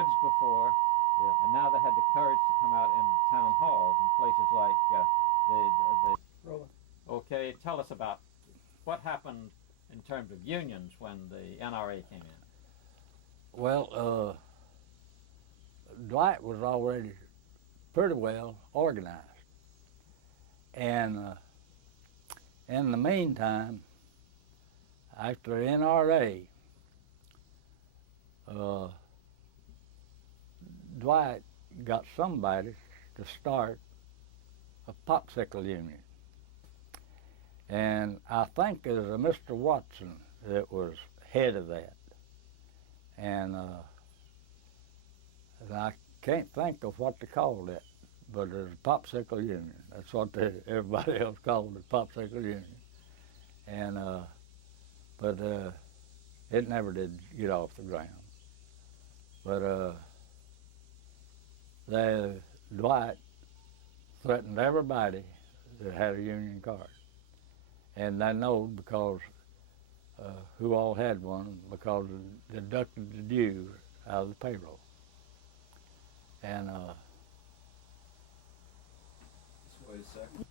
woods before, Yeah. and now they had the courage to come out in town halls and places like the. Rolling. Okay, tell us about what happened in terms of unions when the NRA came in. Well, Dwight was already pretty well organized. And in the meantime, after the NRA, Dwight got somebody to start a popsicle union. And I think it was a Mr. Watson that was head of that. And I can't think of what they called it, but it was a popsicle union. That's what everybody else called it, popsicle union. And but it never did get off the ground. But Dwight threatened everybody that had a union card. And I know because who all had one, because it deducted the dues out of the payroll. And Wait a second.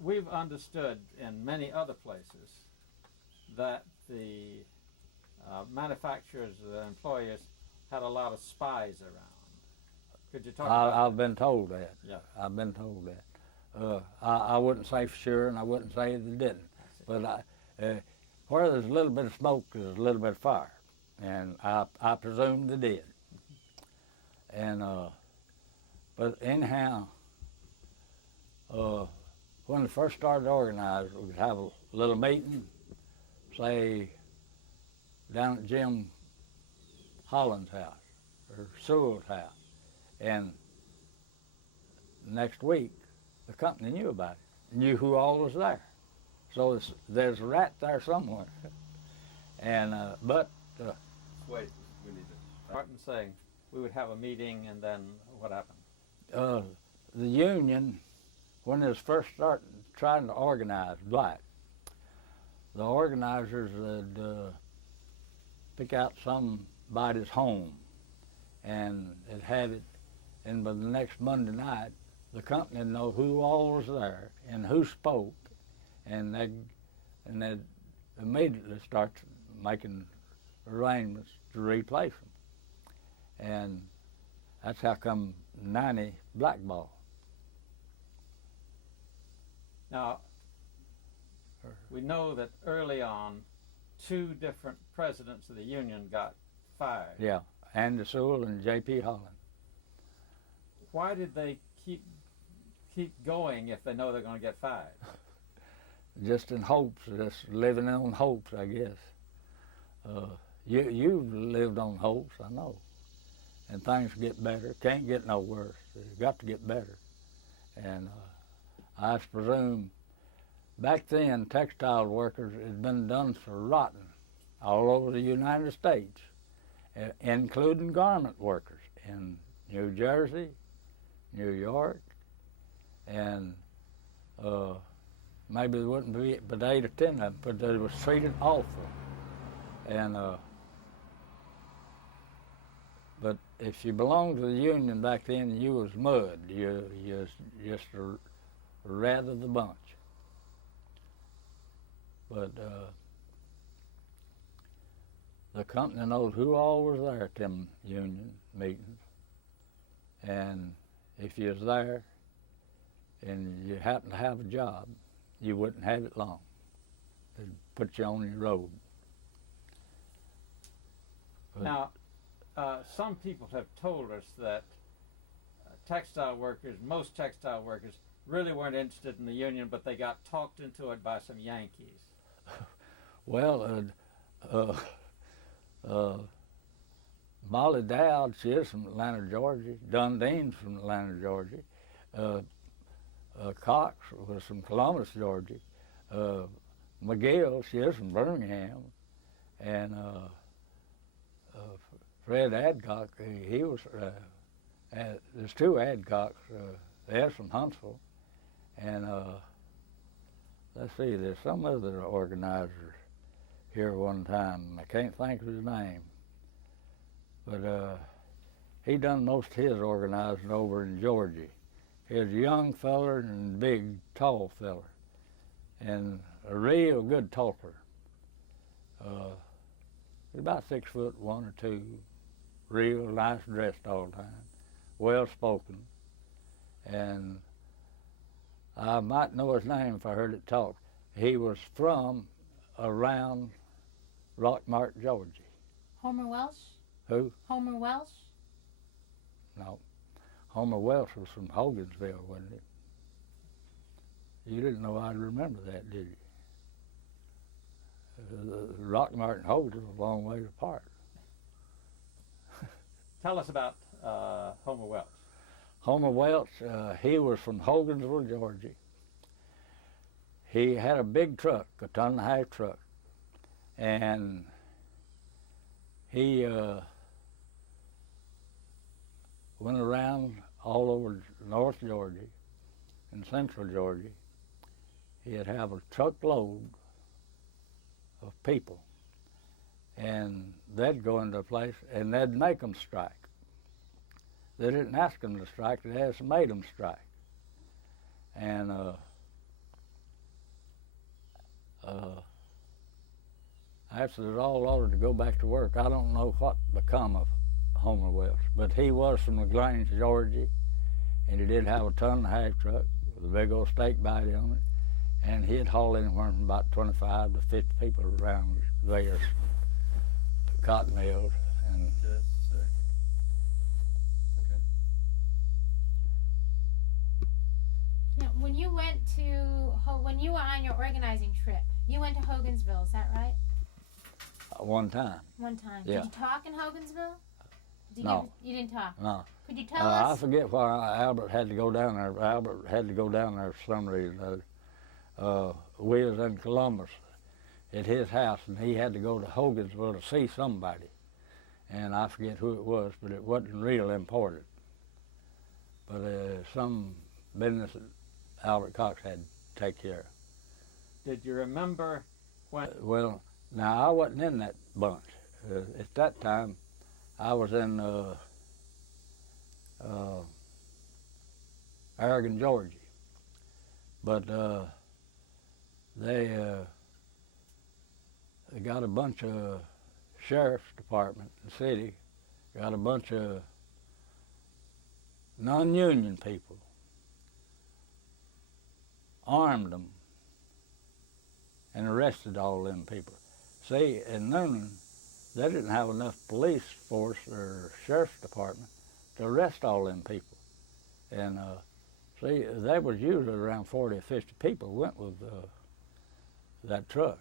We've understood in many other places that the manufacturers, the employers, had a lot of spies around. Could you talk about I've been told that. Yeah. I've been told that. I wouldn't say for sure, and I wouldn't say they didn't. But where there's a little bit of smoke, there's a little bit of fire. And I presume they did. And but anyhow, when we first started to organize, we would have a little meeting, say, down at Jim Holland's house or Sewell's house. And next week, the company knew about it, knew who all was there. So there's a rat there somewhere. And Wait, we need to. Martin saying we would have a meeting and then what happened? the union, when it was first trying to organize Black, the organizers would pick out somebody's home and it had it, and by the next Monday night, the company would know who all was there and who spoke, and they'd immediately start making arrangements to replace them. And that's how come 90 blackball. Now, we know that early on, 2 different presidents of the union got fired. Yeah, Andy Sewell and J.P. Holland. Why did they keep going if they know they're going to get fired? Just in hopes, just living on hopes, I guess. You've lived on hopes, I know. And things get better, can't get no worse. They've got to get better. And I presume back then textile workers had been done for rotten all over the United States, including garment workers in New Jersey, New York, and maybe there wouldn't be but 8 or 10 of them, but they was treated awful. And but if you belonged to the union back then, you was mud. You was just a rat of the bunch. But the company knows who all was there at them union meetings, and if you was there and you happened to have a job, you wouldn't have it long. They'd put you on your road. But Now, some people have told us that most textile workers, really weren't interested in the union, but they got talked into it by some Yankees. well, Molly Dowd, she is from Atlanta, Georgia. Dundean's from Atlanta, Georgia. Cox was from Columbus, Georgia. McGill, she is from Birmingham. And Fred Adcock, he was, there's 2 Adcocks, they're from Huntsville. And let's see, there's some other organizers here one time, I can't think of his name. But he done most of his organizing over in Georgia. He was a young feller and big, tall feller, and a real good talker. About 6'1" or 2, real nice dressed all the time, well spoken, and I might know his name if I heard it talk. He was from around Rockmart, Georgia. Homer Welsh? Who? Homer Welsh? No. Homer Welsh was from Hogansville, wasn't it? You didn't know I'd remember that, did you? Rockmart and Hogan was a long ways apart. Tell us about Homer Welch. Homer Welch, he was from Hogansville, Georgia. He had a big truck, a 1.5 ton truck, and he went around all over North Georgia and Central Georgia. He'd have a truckload of people, and they'd go into a place and they'd make them strike. They didn't ask them to strike, they just made them strike. And after it all ordered to go back to work, I don't know what become of Homer Welch, but he was from LaGrange, Georgia, and he did have a 1.5 ton truck with a big old stake body on it, and he'd haul anywhere from about 25 to 50 people around various cotton mills. And Now, when you were on your organizing trip, you went to Hogansville, is that right? One time. One time. Yeah. Did you talk in Hogansville? No. You didn't talk? No. Could you tell I us? forget why Albert had to go down there. Albert had to go down there for some reason. We was in Columbus at his house, and he had to go to Hogansville to see somebody. And I forget who it was, but it wasn't real important. But some business that Albert Cox had to take care of. Did you remember when? Well, now I wasn't in that bunch. At that time, I was in Aragon, Georgia. But they got a bunch of sheriff's department in the city, got a bunch of non-union people, armed them, and arrested all them people. See, in Noonan, they didn't have enough police force or sheriff's department to arrest all them people. And see, there was usually around 40 or 50 people went with that truck.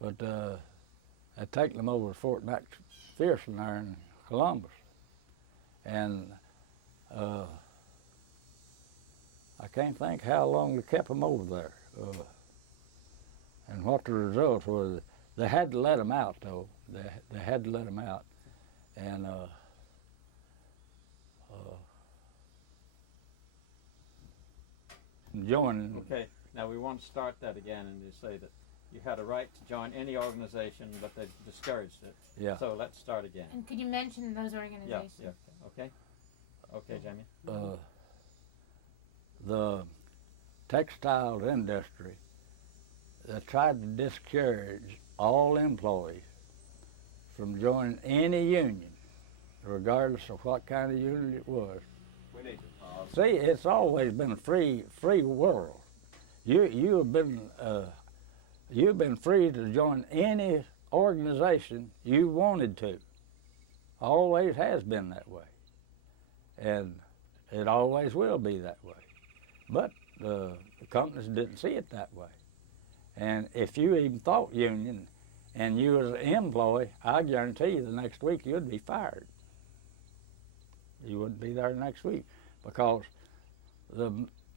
But I'd taken them over to Fort McPherson there in Columbus. And I can't think how long they kept them over there. And what the result was, they had to let them out, though. They had to let them out. And joining. Okay, now we want to start that again and you say that you had a right to join any organization, but they discouraged it. Yeah. So let's start again. And could you mention those organizations? Yeah, okay. Okay, Jamie. The textile industry, they tried to discourage all employees from joining any union, regardless of what kind of union it was. We need to pause. See, it's always been a free world. You've been free to join any organization you wanted to. Always has been that way, and it always will be that way. But the companies didn't see it that way. And if you even thought union and you was an employee, I guarantee you the next week you'd be fired. You wouldn't be there next week because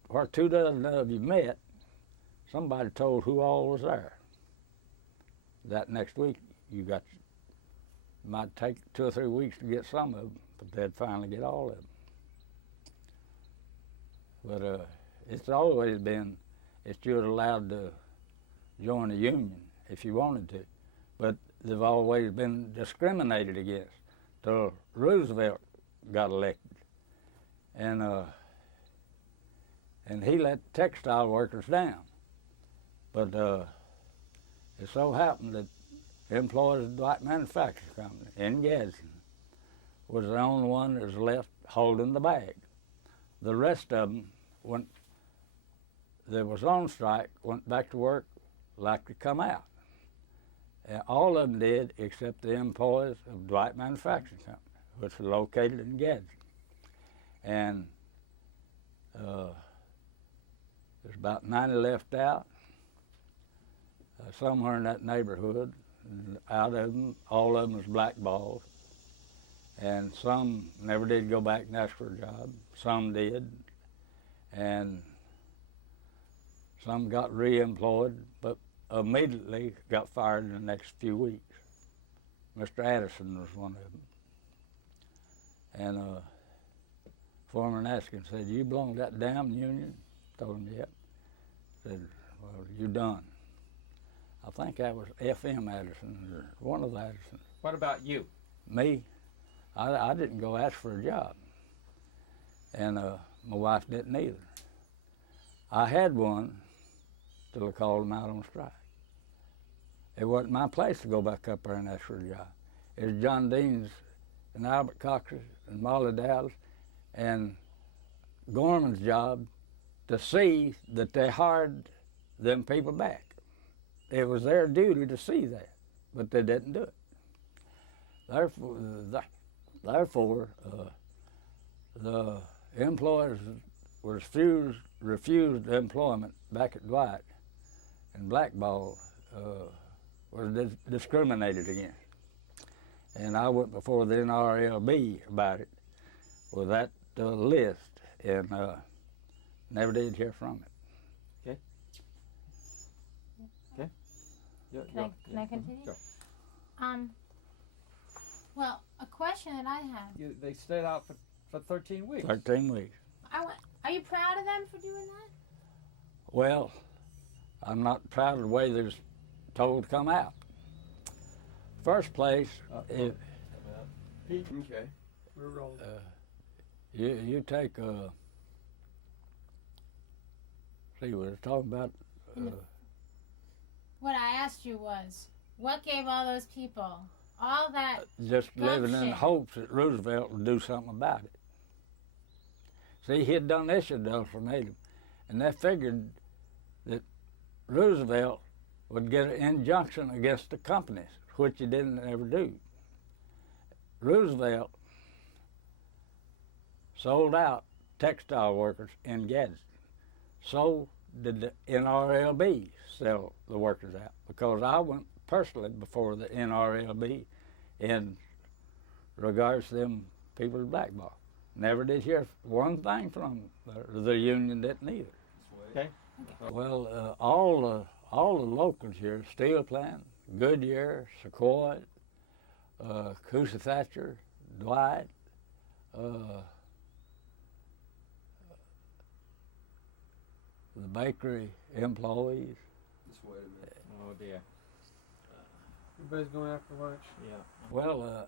where 2 dozen of you met, somebody told who all was there. That next week might take 2 or 3 weeks to get some of them, but they'd finally get all of them. But it's always been that you're allowed to join a union if you wanted to, but they've always been discriminated against till Roosevelt got elected, and he let textile workers down. But it so happened that employees of the Dwight Manufacturing Company in Gadsden was the only one that was left holding the bag. The rest of them that was on strike went back to work like to come out. And all of them did except the employees of Dwight Manufacturing Company, which was located in Gadsden. And there's about 90 left out, somewhere in that neighborhood. And out of them, all of them was blackballed. And some never did go back and ask for a job. Some did. And some got re-employed, but immediately got fired in the next few weeks. Mr. Addison was one of them. And Foreman Askin said, "You belong to that damn union?" Told him, "Yep." Said, "Well, you done." I think that was F.M. Addison, or one of the Addisons. What about you? Me? I didn't go ask for a job. And my wife didn't either. I had one till I called them out on strike. It wasn't my place to go back up there and ask for a job. It was John Dean's and Albert Cox's and Molly Dow's and Gorman's job to see that they hired them people back. It was their duty to see that, but they didn't do it. Therefore, the employers refused employment back at Dwight, and blackball was discriminated against. And I went before the NRLB about it with that list, and never did hear from it. Can I continue? Sure. Well, a question that I have. They stayed out for 13 weeks. 13 weeks. Are you proud of them for doing that? Well, I'm not proud of the way they was told to come out. First place, if Okay. We're rolling. you take see, we were talking about What I asked you was, what gave all those people all that? just living in shit. hopes that Roosevelt would do something about it. See, he had done this ultimatum, and they figured that Roosevelt would get an injunction against the companies, which he didn't ever do. Roosevelt sold out textile workers in Gadsden. So did the NRLB sell the workers out, because I went personally before the NRLB in regards to them people's blackball. Never did hear one thing from them. The union didn't either. Okay. Well, all the locals here, Steel Plant, Goodyear, Sequoia, Coosa Thatcher, Dwight, the bakery employees. Just wait a minute. Oh dear. Everybody's going out for lunch. Yeah. Well,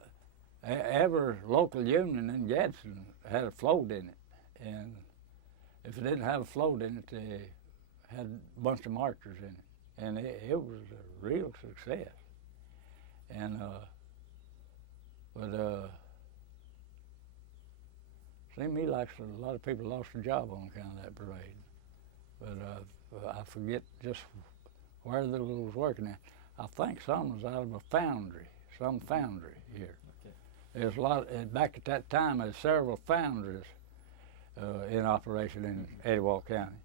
every local union in Gadsden had a float in it, and if it didn't have a float in it, they had a bunch of marchers in it, and it was a real success. And seemed to me like a lot of people lost their job on account of that parade. But I forget just where they was working at. I think some was out of a foundry, some foundry here. Okay. There's a lot, back at that time, there's several foundries in operation in Etowah County.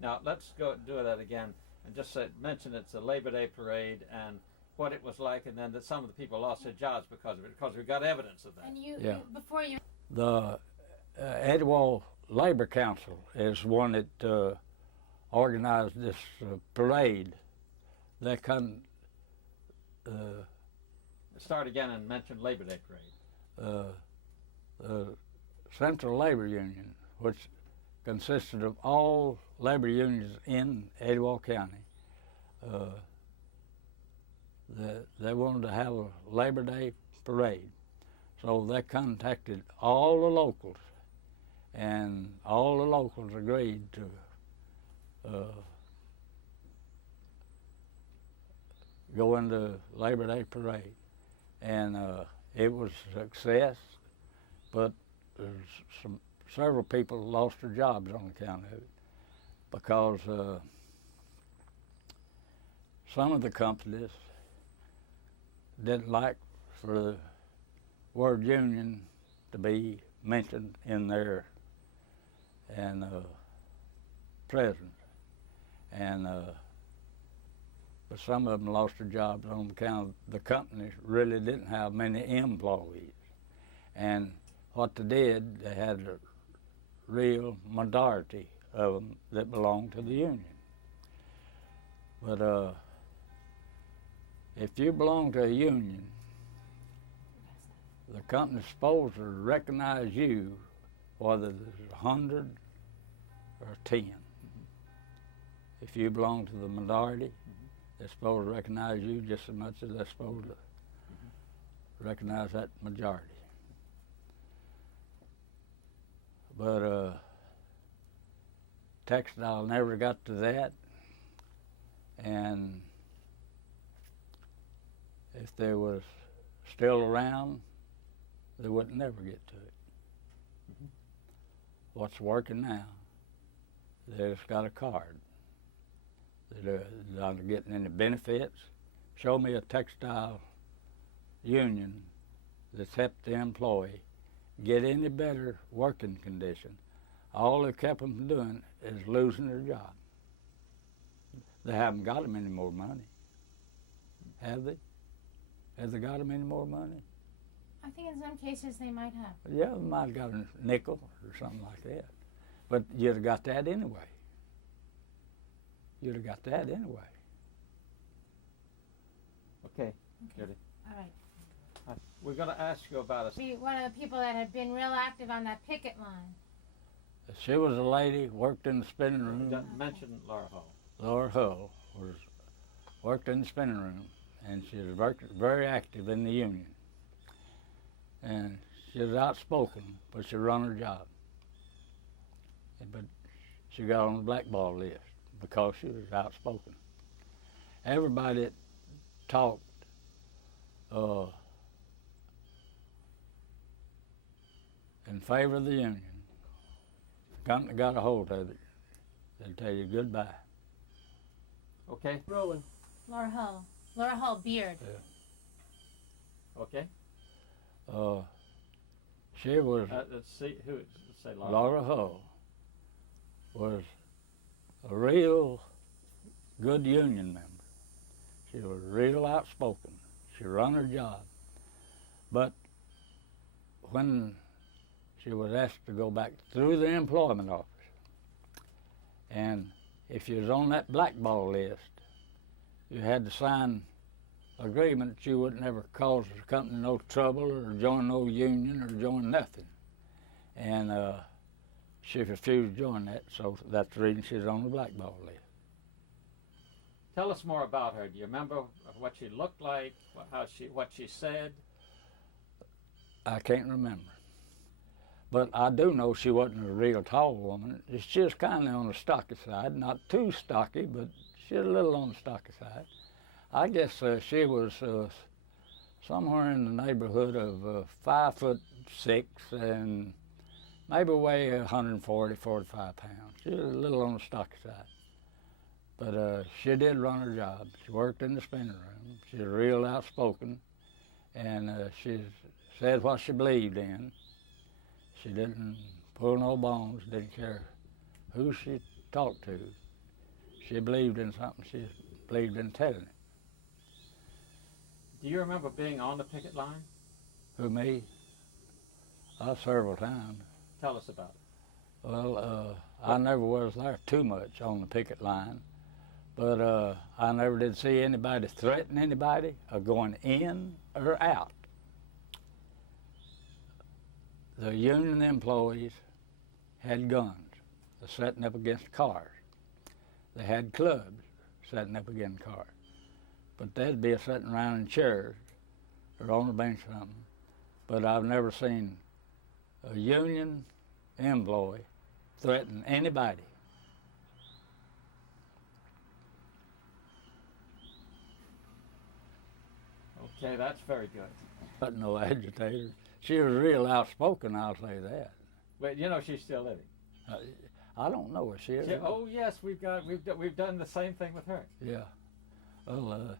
Now let's go do that again and just mention it's a Labor Day parade and what it was like, and then that some of the people lost their jobs because of it, because we got evidence of that. And Yeah. before you. The Etowah Labor Council is one that organized this parade. They come. Start again and mention Labor Day parade. The Central Labor Union, which consisted of all labor unions in Etowah County, they wanted to have a Labor Day parade. So they contacted all the locals, and all the locals agreed to go into Labor Day parade. And it was a success, but there's several people lost their jobs on account of it, because some of the companies didn't like for the word union to be mentioned in their presence, and but some of them lost their jobs on account of the companies really didn't have many employees. And what they did, they had a real majority of them that belonged to the union. But if you belong to a union, the company's supposed to recognize you, whether there's 100 or 10. If you belong to the minority, they're supposed to recognize you just as much as they're supposed to recognize that majority. But textile never got to that, and if they was still around, they would never get to it. What's working now, they just got a card. They're not getting any benefits. Show me a textile union that's helped the employee get any better working condition. All they've kept them from doing is losing their job. They haven't got them any more money, have they? Have they got them any more money? I think in some cases they might have. Yeah, they might have got a nickel or something like that. But you'd have got that anyway. You'd have got that anyway. Okay, Judy. All right. We're going to ask you about One of the people that had been real active on that picket line. She was a lady, worked in the spinning room. mention Laura Hull. Laura Hull worked in the spinning room, and she was very active in the union. And she was outspoken, but she run her job. But she got on the blackball list because she was outspoken. Everybody that talked in favor of the union, the company got a hold of it, they'd tell you goodbye. Okay? Rolling. Laura Hull. Laura Hull Beard. Yeah. Okay? She was, let's say Laura. Laura Hull was a real good union member. She was real outspoken. She run her job. But when she was asked to go back through the employment office, and if you was on that blackball list, you had to sign agreement that you would never cause the company no trouble or join no union or join nothing. And she refused to join that, so that's the reason she's on the blackball list. Tell us more about her. Do you remember what she looked like, what she said? I can't remember. But I do know she wasn't a real tall woman. She was kind of on the stocky side, not too stocky, but she was a little on the stocky side. I guess she was somewhere in the neighborhood of 5'6" and maybe weigh 140, 45 pounds. She was a little on the stocky side. But she did run her job. She worked in the spinning room. She was real outspoken, and she said what she believed in. She didn't pull no bones, didn't care who she talked to. She believed in something, she believed in telling it. Do you remember being on the picket line? Who, me? Several times. Tell us about it. Well, I never was there too much on the picket line, but I never did see anybody threaten anybody or going in or out. The union employees had guns setting up against cars. They had clubs setting up against cars. But they'd be sitting around in chairs or on a bench or something. but I've never seen a union employee threaten anybody. Okay, that's very good. But no agitator. She was real outspoken, I'll say that. But you know she's still living. I don't know if she is. Oh yes, we've done the same thing with her. Yeah. Well,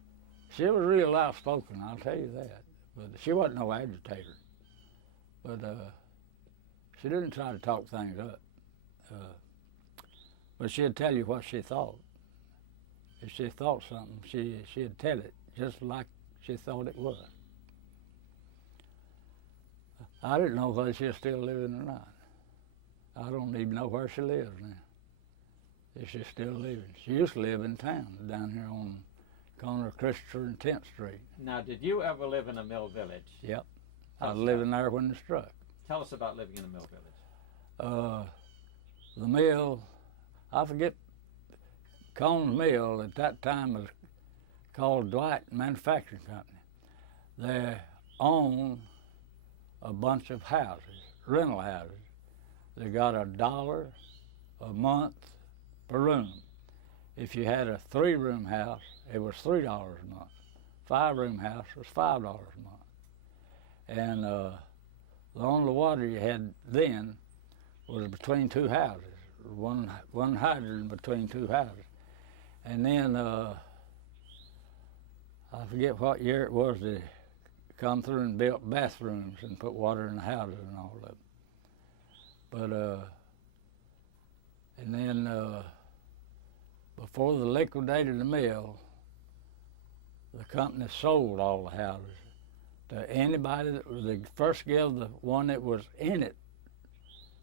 she was real outspoken, I'll tell you that. But she wasn't no agitator. But she didn't try to talk things up. But she'd tell you what she thought. If she thought something, she'd tell it just like she thought it was. I didn't know whether she was still living or not. I don't even know where she lives now. If she's still living. She used to live in town, down here on corner of Christopher and 10th Street. Now, did you ever live in a mill village? Yep. I was living there when it struck. Tell us about living in a mill village. The mill, I forget, Cone's Mill at that time was called Dwight Manufacturing Company. They owned a bunch of houses, rental houses. They got $1 a month per room. If you had a 3-room house, it was $3 a month. 5-room house was $5 a month. And the only water you had then was between two houses, one hydrant between two houses. And then I forget what year it was they come through and built bathrooms and put water in the houses and all of it. But and then before they liquidated the mill, the company sold all the houses to anybody that was, they first gave the one that was in it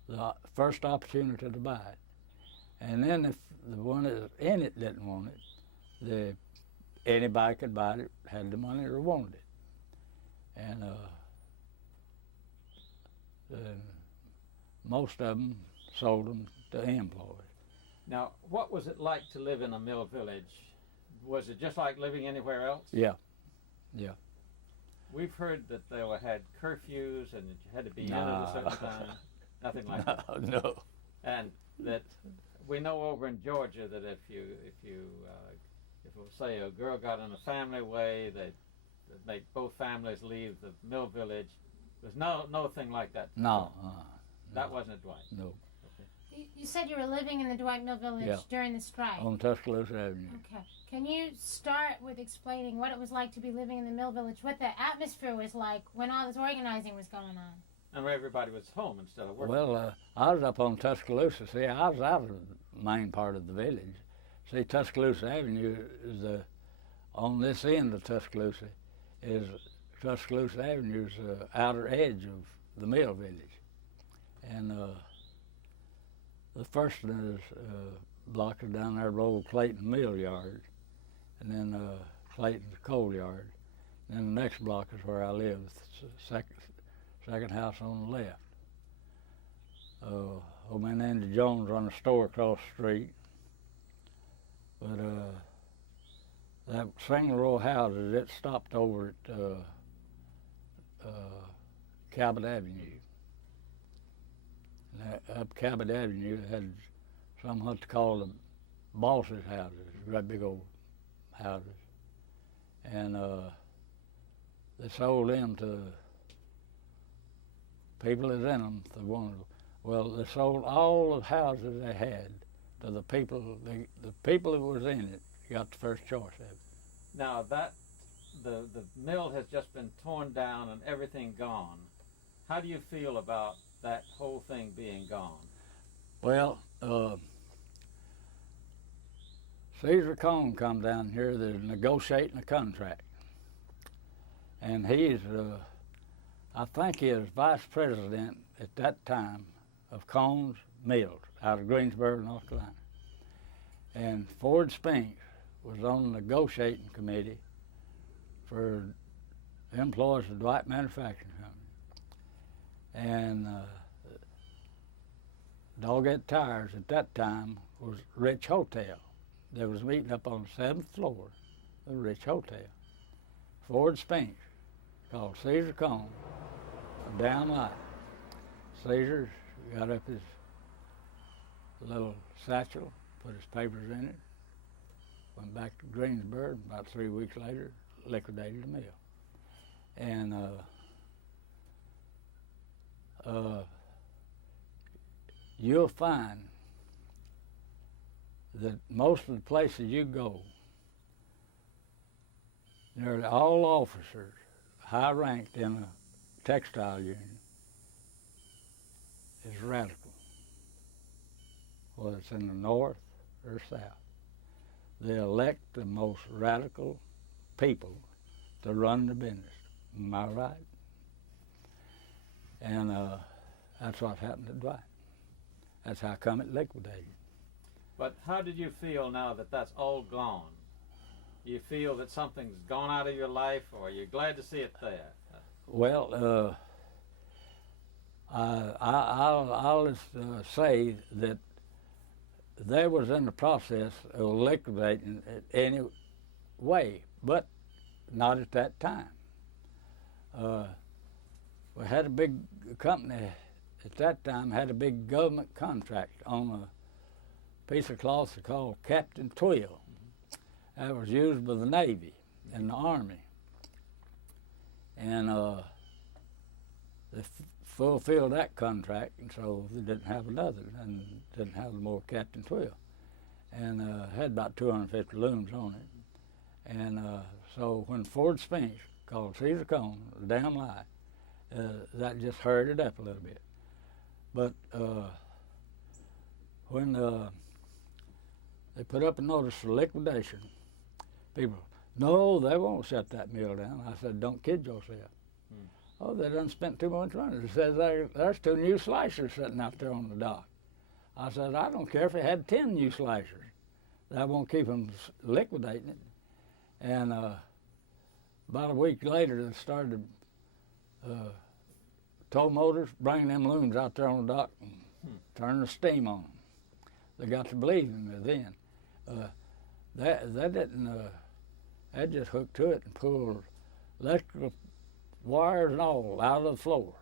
the first opportunity to buy it. And then if the one that was in it didn't want it, anybody could buy it, had the money or wanted it. And most of them sold them to employees. Now, what was it like to live in a mill village? Was it just like living anywhere else? Yeah, yeah. We've heard that they had curfews and that you had to be in at a certain time. Nothing like that. No. And that we know over in Georgia that if say a girl got in a family way, they'd make both families leave the mill village. There's no thing like that. No. That wasn't at Dwight. No. Okay. You said you were living in the Dwight Mill Village during the strike. On Tuscaloosa Avenue. Okay. Can you start with explaining what it was like to be living in the mill village, what the atmosphere was like when all this organizing was going on? And where everybody was home instead of working. Well, I was up on Tuscaloosa. See, I was out of the main part of the village. See, Tuscaloosa Avenue is on this end of Tuscaloosa. Tuscaloosa Avenue is the outer edge of the mill village. And the first one is block is down there below Clayton Mill Yard, and then Clayton's Coal Yard. And then the next block is where I live, second house on the left. Old man Andy Jones run a store across the street. But that single row of houses, it stopped over at Cabot Avenue. And up Cabot Avenue, they had some what to call the bosses' houses, great big old houses. And they sold them to people that's in them. They wanted. Well, they sold all the houses they had to the people. The people that was in it got the first choice of it. Now the mill has just been torn down and everything gone. How do you feel about that whole thing being gone? Well, Caesar Cone come down here. They're negotiating a contract, and he's, I think, he was vice president at that time of Cone's Mills out of Greensboro, North Carolina. And Ford Spinks was on the negotiating committee for employees of Dwight Manufacturing Company. And Doggett Tires at that time was Rich Hotel. They was meeting up on the 7th floor of the Rich Hotel. Ford Spinks called Caesar Cone damn light. Caesar got up his little satchel, put his papers in it, went back to Greensboro. About 3 weeks later, liquidated the mill. And you'll find that most of the places you go, nearly all officers, high ranked in a textile union, is radical, whether it's in the north or south. They elect the most radical people to run the business. Am I right? And that's what happened to Dwight. That's how come it liquidated. But how did you feel now that that's all gone? You feel that something's gone out of your life, or are you glad to see it there? Well, I'll just say that they was in the process of liquidating it anyway, but not at that time. We had a big company at that time, had a big government contract on a piece of cloth called Captain Twill. That was used by the Navy and the Army. And they fulfilled that contract, and so they didn't have another, and didn't have more Captain Twill. And had about 250 looms on it. And so when Ford Spinks called Caesar Cone a damn lie, that just hurried it up a little bit. But when they put up a notice for liquidation, people, no, they won't shut that mill down. I said, don't kid yourself. Oh, they done spent too much money. They said there's 2 new slicers sitting out there on the dock. I said, I don't care if they had 10 new slicers. That won't keep them liquidating it. And about a week later, they started tow motors, bringing them looms out there on the dock and turning the steam on them. They got to believe in me then. That didn't, that just hooked to it and pulled electrical wires and all out of the floor.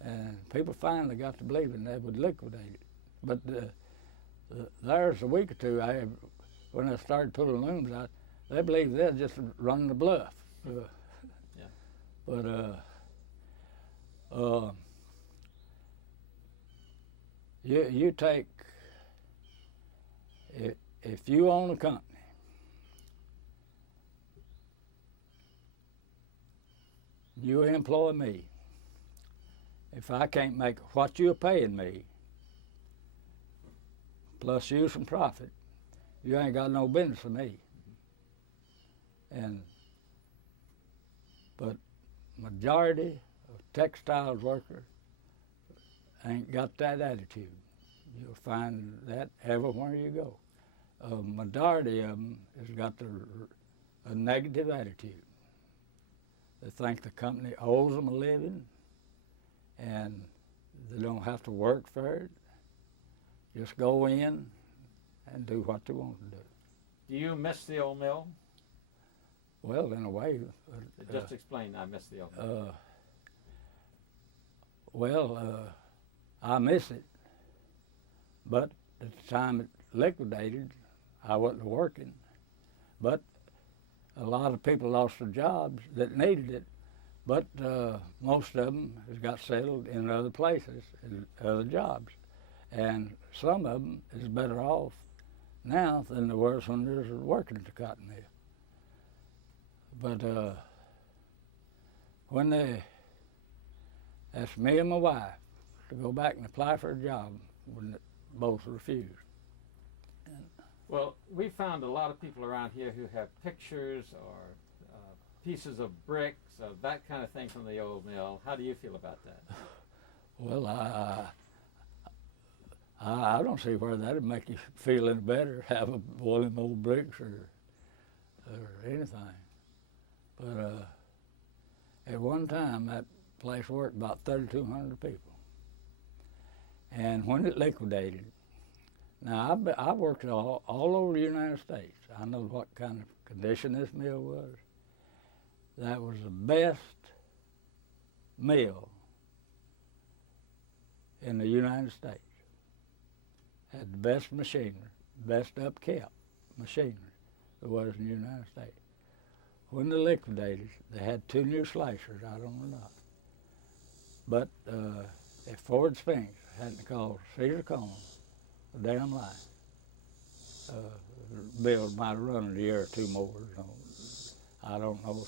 And people finally got to believing they would liquidate it. But there's a week or two, when I started pulling looms out, they believed they'd just run the bluff. But you take, if you own a company, you employ me. If I can't make what you're paying me, plus you some profit, you ain't got no business with me. But majority of textiles workers ain't got that attitude. You'll find that everywhere you go. A majority of them has got a negative attitude. They think the company owes them a living and they don't have to work for it. Just go in and do what they want to do. Do you miss the old mill? Well, in a way. Just explain, I miss the old mill. I miss it, but at the time it liquidated, I wasn't working. But a lot of people lost their jobs that needed it, but most of them has got settled in other places, in other jobs. And some of them is better off now than they were when they was working at the cotton mill. But when they asked me and my wife to go back and apply for a job, when both refused. Well, we found a lot of people around here who have pictures or pieces of bricks, of that kind of thing from the old mill. How do you feel about that? Well, I don't see where that would make you feel any better, have one of them old bricks or anything. But at one time, that place worked about 3,200 people. And when it liquidated, now I worked all over the United States. I know what kind of condition this mill was. That was the best mill in the United States. Had the best machinery, best upkept machinery there was in the United States. When they liquidated, they had 2 new slicers out on the dock. But if Ford Sphinx hadn't called Cedar Cone a damn lie, the mill might have run a year or 2 more. I don't know.